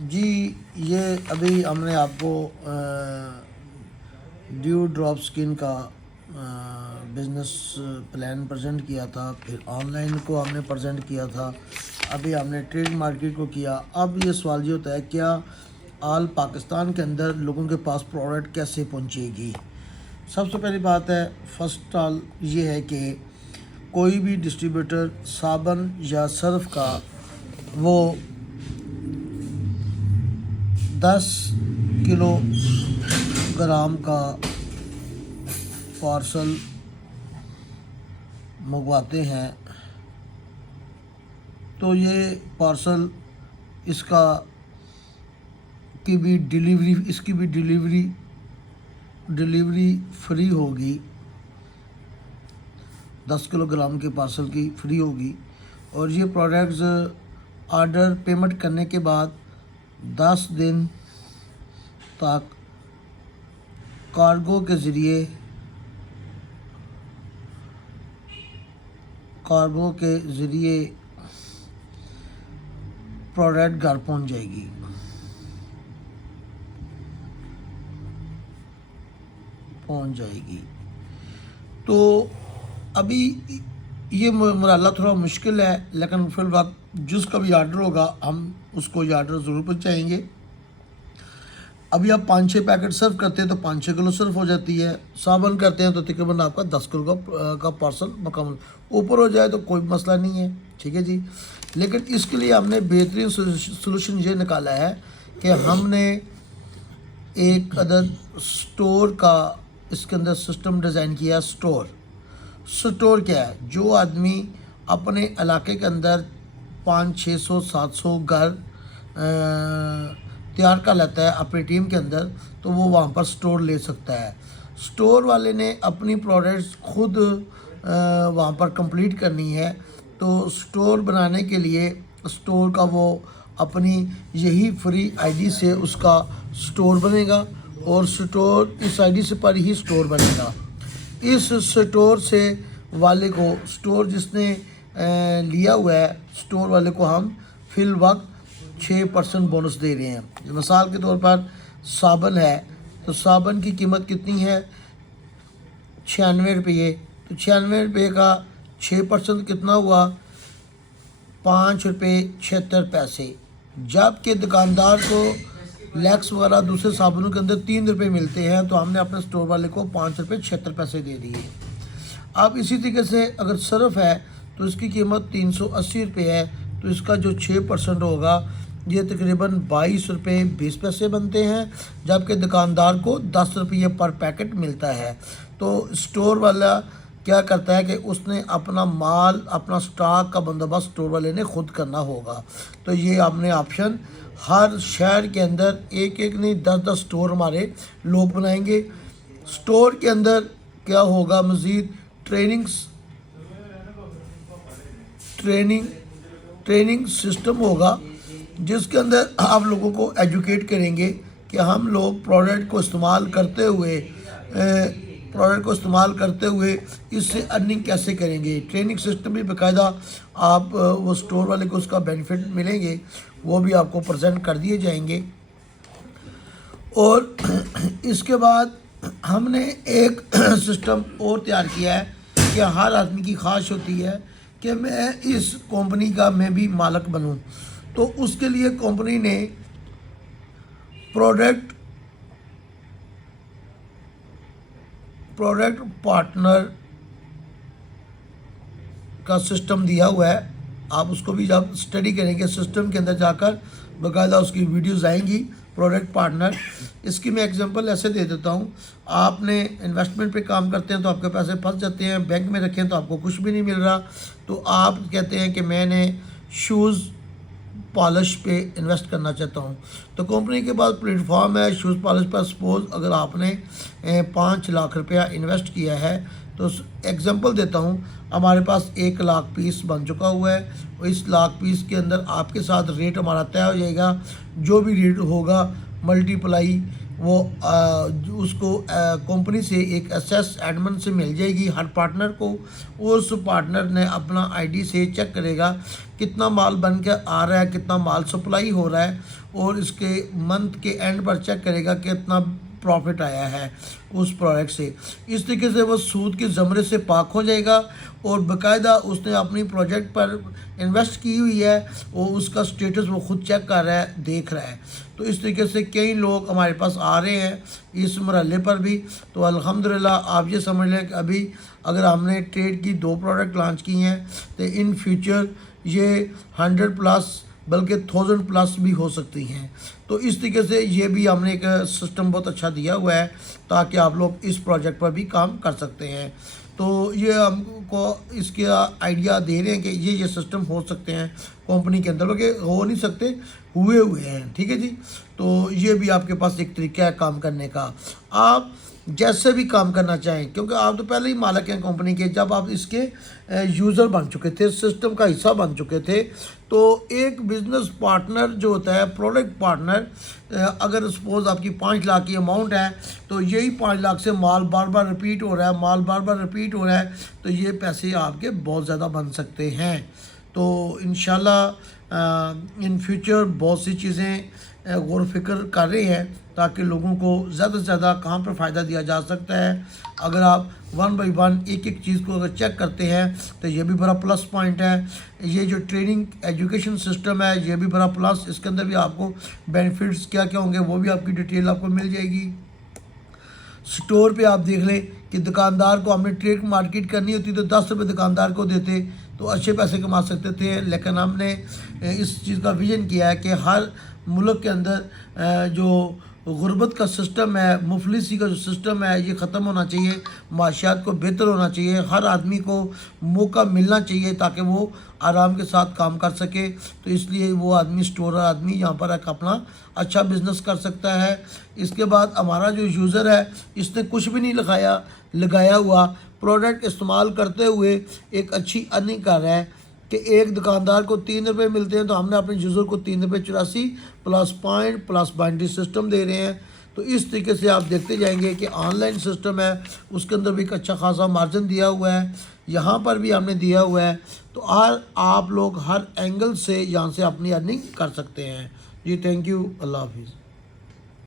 जी, ये अभी हमने आपको ड्यू ड्रॉप स्किन का बिज़नेस प्लान प्रेजेंट किया था, फिर ऑनलाइन को हमने प्रेजेंट किया था, अभी हमने ट्रेड मार्केट को किया। अब ये सवाल ये होता है, क्या आल पाकिस्तान के अंदर लोगों के पास प्रोडक्ट कैसे पहुंचेगी। सबसे पहली बात है, फर्स्ट ऑल ये है कि कोई भी डिस्ट्रीब्यूटर साबुन या सर्फ का वो 10 किलोग्राम का पार्सल मंगवाते हैं, तो ये पार्सल इसका की भी डिलीवरी इसकी भी डिलीवरी फ्री होगी। 10 किलोग्राम के पार्सल की फ्री होगी। और ये प्रोडक्ट्स ऑर्डर पेमेंट करने के बाद 10 दिन तक कार्गो के ज़रिए प्रोडक्ट घर पहुंच जाएगी। तो अभी ये मरहला थोड़ा मुश्किल है, लेकिन फिर वक्त जिसका भी आर्डर होगा हम उसको ये आर्डर ज़रूर पहुँचाएँगे। अभी आप 5-6 पैकेट सर्व करते हैं तो 5-6 किलो सर्व हो जाती है। साबुन करते हैं तो तकरीबन आपका 10 किलो का पार्सल मुकम्मल। ऊपर हो जाए तो कोई मसला नहीं है, ठीक है जी। लेकिन इसके लिए हमने बेहतरीन सोल्यूशन ये निकाला है कि हमने एक अदद स्टोर का इसके अंदर सिस्टम डिज़ाइन किया है। स्टोर क्या है? जो आदमी अपने इलाके के अंदर 500-600-700 घर तैयार कर लेता है अपनी टीम के अंदर, तो वो वहाँ पर स्टोर ले सकता है। स्टोर वाले ने अपनी प्रोडक्ट्स खुद वहाँ पर कंप्लीट करनी है, तो स्टोर बनाने के लिए स्टोर का वो अपनी यही फ्री आईडी से उसका स्टोर बनेगा और स्टोर इस आईडी से पर ही स्टोर बनेगा। इस स्टोर से वाले को, स्टोर जिसने लिया हुआ है, स्टोर वाले को हम फिल वक्त 6% बोनस दे रहे हैं। मिसाल के तौर पर साबुन है, तो साबुन की कीमत कितनी है? 96 रुपये। तो 96 रुपये का 6% कितना हुआ? 5.76 रुपये। जबकि दुकानदार को लैक्स वगैरह दूसरे साबुनों के अंदर 3 रुपये मिलते हैं, तो हमने अपने स्टोर वाले को 5.76 रुपये दे दिए। अब इसी तरीके से अगर सर्फ है तो इसकी कीमत 380 रुपये है, तो इसका जो 6% होगा ये तकरीबन 22.20 रुपये बनते हैं, जबकि दुकानदार को 10 रुपये पर पैकेट मिलता है। तो स्टोर वाला क्या करता है कि उसने अपना माल, अपना स्टॉक का बंदोबस्त स्टोर वाले ने खुद करना होगा। तो ये आपने ऑप्शन हर शहर के अंदर एक नहीं 10-10 स्टोर हमारे लोग बनाएंगे। स्टोर के अंदर क्या होगा? मज़ीद ट्रेनिंग सिस्टम होगा, जिसके अंदर आप लोगों को एजुकेट करेंगे कि हम लोग प्रोडक्ट को इस्तेमाल करते हुए इससे अर्निंग कैसे करेंगे। ट्रेनिंग सिस्टम भी बाकायदा आप वो स्टोर वाले को उसका बेनिफिट मिलेंगे, वो भी आपको प्रेजेंट कर दिए जाएंगे। और इसके बाद हमने एक सिस्टम और तैयार किया है कि हर आदमी की ख्वाहिश होती है कि मैं इस कंपनी का मैं भी मालिक बनूं, तो उसके लिए कंपनी ने प्रोडक्ट पार्टनर का सिस्टम दिया हुआ है। आप उसको भी जब स्टडी करेंगे सिस्टम के अंदर जाकर बाकायदा उसकी वीडियोस आएंगी। प्रोडक्ट पार्टनर, इसकी मैं एग्जांपल ऐसे दे देता हूँ। आपने इन्वेस्टमेंट पे काम करते हैं तो आपके पैसे फंस जाते हैं, बैंक में रखें तो आपको कुछ भी नहीं मिल रहा, तो आप कहते हैं कि मैंने शूज़ पॉलिश पे इन्वेस्ट करना चाहता हूँ। तो कंपनी के पास प्लेटफॉर्म है शूज़ पॉलिश पर। सपोज़ अगर आपने 5 लाख रुपया इन्वेस्ट किया है, तो एग्जांपल देता हूँ, हमारे पास 1 लाख पीस बन चुका हुआ है और इस लाख पीस के अंदर आपके साथ रेट हमारा तय हो जाएगा। जो भी रेट होगा मल्टीप्लाई वो उसको कंपनी से एक एसेस एडमिन से मिल जाएगी हर पार्टनर को, और उस पार्टनर ने अपना आईडी से चेक करेगा कितना माल बन के आ रहा है, कितना माल सप्लाई हो रहा है, और इसके मंथ के एंड पर चेक करेगा कि कितना प्रॉफिट आया है उस प्रोडक्ट से। इस तरीके से वो सूद के ज़मरे से पाक हो जाएगा और बाकायदा उसने अपनी प्रोजेक्ट पर इन्वेस्ट की हुई है और उसका स्टेटस वो खुद चेक कर रहा है, देख रहा है। तो इस तरीके से कई लोग हमारे पास आ रहे हैं इस मरहले पर भी। तो अल्हम्दुलिल्लाह आप ये समझ लें कि अभी अगर हमने ट्रेड की 2 प्रोडक्ट लॉन्च की हैं तो इन फ्यूचर ये 100+ बल्कि 1000+ भी हो सकती हैं। तो इस तरीके से ये भी हमने एक सिस्टम बहुत अच्छा दिया हुआ है ताकि आप लोग इस प्रोजेक्ट पर भी काम कर सकते हैं। तो ये हमको इसके आइडिया दे रहे हैं कि ये सिस्टम हो सकते हैं कंपनी के अंदर, बल्कि हो नहीं सकते, हुए हैं। ठीक है जी। तो ये भी आपके पास एक तरीका है काम करने का, आप जैसे भी काम करना चाहें, क्योंकि आप तो पहले ही मालिक हैं कंपनी के। जब आप इसके यूज़र बन चुके थे, सिस्टम का हिस्सा बन चुके थे, तो एक बिज़नेस पार्टनर जो होता है, प्रोडक्ट पार्टनर, अगर सपोज़ आपकी 5 लाख की अमाउंट है तो यही 5 लाख से माल बार बार रिपीट हो रहा है, माल बार बार रिपीट हो रहा है, तो ये पैसे आपके बहुत ज़्यादा बन सकते हैं। तो इंशाल्लाह इन फ्यूचर बहुत सी चीज़ें गौर फिक्र कर रहे हैं ताकि लोगों को ज़्यादा से ज़्यादा कहाँ पर फ़ायदा दिया जा सकता है। अगर आप 1 बाई 1 एक एक चीज़ को अगर चेक करते हैं तो ये भी बड़ा प्लस पॉइंट है। ये जो ट्रेनिंग एजुकेशन सिस्टम है ये भी बड़ा प्लस, इसके अंदर भी आपको बेनिफिट्स क्या क्या होंगे वो भी आपकी डिटेल आपको मिल जाएगी। स्टोर पे आप देख लें कि दुकानदार को हमने ट्रेड मार्केट करनी होती तो 10 रुपये दुकानदार को देते तो अच्छे पैसे कमा सकते थे, लेकिन हमने इस चीज़ का विज़न किया है कि हर मुल्क के अंदर जो गुर्बत का सिस्टम है, मुफलिसी का जो सिस्टम है, ये ख़त्म होना चाहिए, माशियात को बेहतर होना चाहिए, हर आदमी को मौका मिलना चाहिए ताकि वो आराम के साथ काम कर सके। तो इसलिए वो आदमी, स्टोर आदमी यहाँ पर एक अपना अच्छा बिज़नेस कर सकता है। इसके बाद हमारा जो यूज़र है इसने कुछ भी नहीं लगाया हुआ, प्रोडक्ट इस्तेमाल करते हुए एक अच्छी अर्निंग कर रहा है कि एक दुकानदार को 3 रुपये मिलते हैं तो हमने अपने यूज़र को 3.84 प्लस पॉइंट प्लस बाइंडी सिस्टम दे रहे हैं। तो इस तरीके से आप देखते जाएंगे कि ऑनलाइन सिस्टम है उसके अंदर भी एक अच्छा खासा मार्जिन दिया हुआ है, यहाँ पर भी हमने दिया हुआ है। तो आप लोग हर एंगल से यहाँ से अपनी अर्निंग कर सकते हैं जी। थैंक यू, अल्लाह हाफिज़।